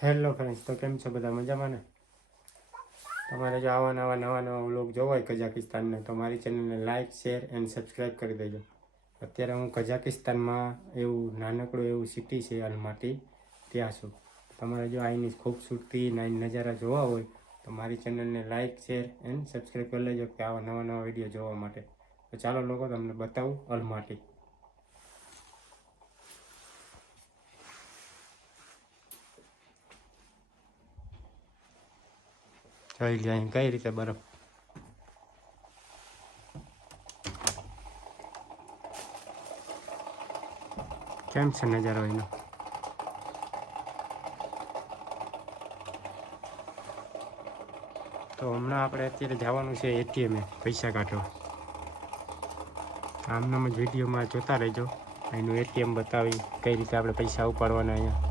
Hello friends, તો કેમ છો બધા? મજામાં ને? તમારે જો આવા નવા વ્લોગ જોવો હોય કઝાકિસ્તાનના, તો મારી ચેનલને લાઇક, શેર એન્ડ સબસ્ક્રાઈબ કરી દેજો. અત્યારે હું કઝાકિસ્તાનમાં એવું નાનકડું એવું સિટી છે અલમાટી, ત્યાં છું. તમારે જો અહીંની ખૂબસૂરતી નજારા જોવા હોય તો મારી ચેનલને લાઇક, શેર એન્ડ સબસ્ક્રાઈબ કરી લેજો કે આવા નવા વિડીયો જોવા માટે. તો ચાલો લોકો, તમને બતાવું અલમાટી. જોઈ લે અહીં કઈ રીતે બરફ. કેમ છે નજારો એનો? તો હમણાં આપણે અત્યારે જવાનું છે એટીએમે પૈસા કાઢવા. આમનામ જ વિડીયોમાં જોતા રહેજો. એનું એટીએમ બતાવી કઈ રીતે આપણે પૈસા ઉપાડવાના અહીંયા.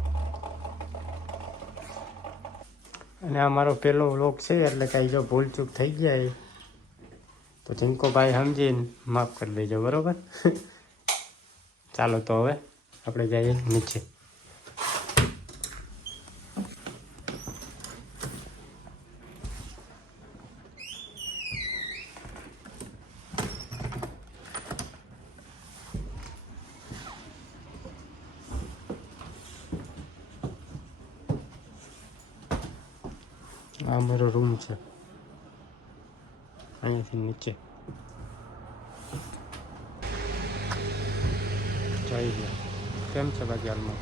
અને આ મારો પહેલો વ્લોગ છે, એટલે કાંઈ જો ભૂલચૂક થઈ ગયા તો જીનકોભાઈ સમજીને માફ કરી દેજો, બરાબર? ચાલો તો હવે આપણે જઈએ નીચે. આ મારો રૂમ છે, અહીંયાથી નીચે જઈ ગયા. કેમ છે બાકી હાલમાં?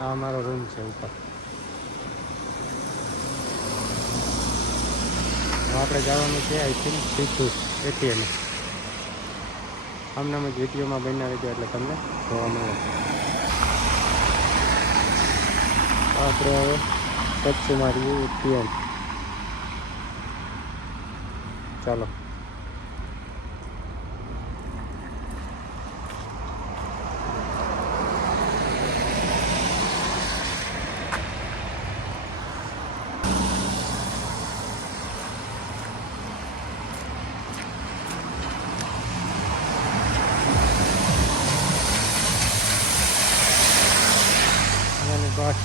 આ અમારો રૂમ છે ઉપર. આપણે જવાનું છે આઈ થિંક સીધું એટીએમ. આમનામ જ વિડીયોમાં બનાવી દો એટલે તમને જોવા મળે. આપણે હવે ટચ મારીએ એટીએમ. ચાલો. બસ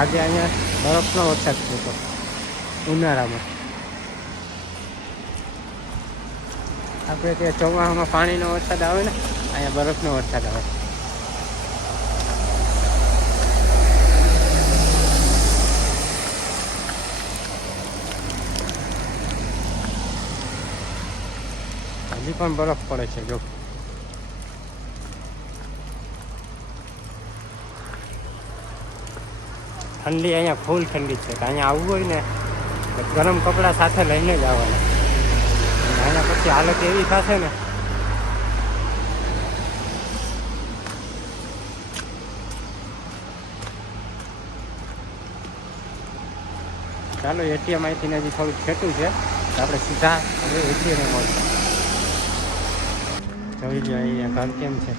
આજે અહીંયા બરફનો વરસાદ થયો ઉનાળામાં. આપણે ત્યાં ચોમાસામાં પાણીનો વરસાદ આવે ને, અહીંયા બરફનો વરસાદ આવે. હજી પણ બરફ પડે છે જો. ઠંડી અહીંયા ફૂલ ઠંડી છે. અહીંયા આવવું હોય ને તો ગરમ કપડાં સાથે લઈને જ આવવાના. અહીંયા પછી હાલત એવી થશે ને. ચાલો, એટીએમ અહીંથી હજી થોડુંક છેટું છે, તો આપણે સીધા હવે એટીએમ મળીએ. જોઈ લો અહીંયા ઘર કેમ છે.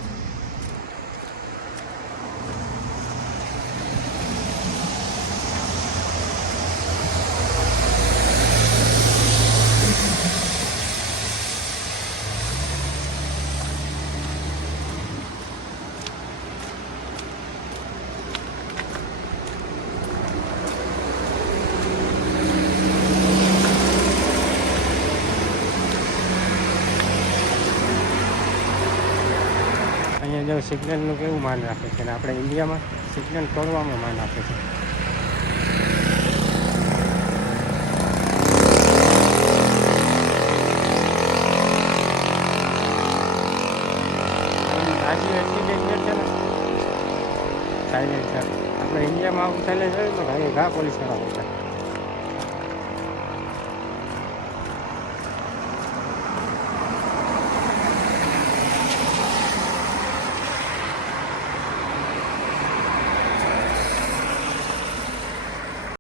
અહીંયા જો સિગ્નલનું કેવું માન રાખે છે, અને આપણે ઇન્ડિયામાં સિગ્નલ તોડવામાં માન આપે છે. ગાડીઓ એટલી ડેન્જર છે ને, સાયલેન્ટ છે. આપણે ઇન્ડિયામાં આવું ચાલે જોયું તો ઘા પોલીસ વાળા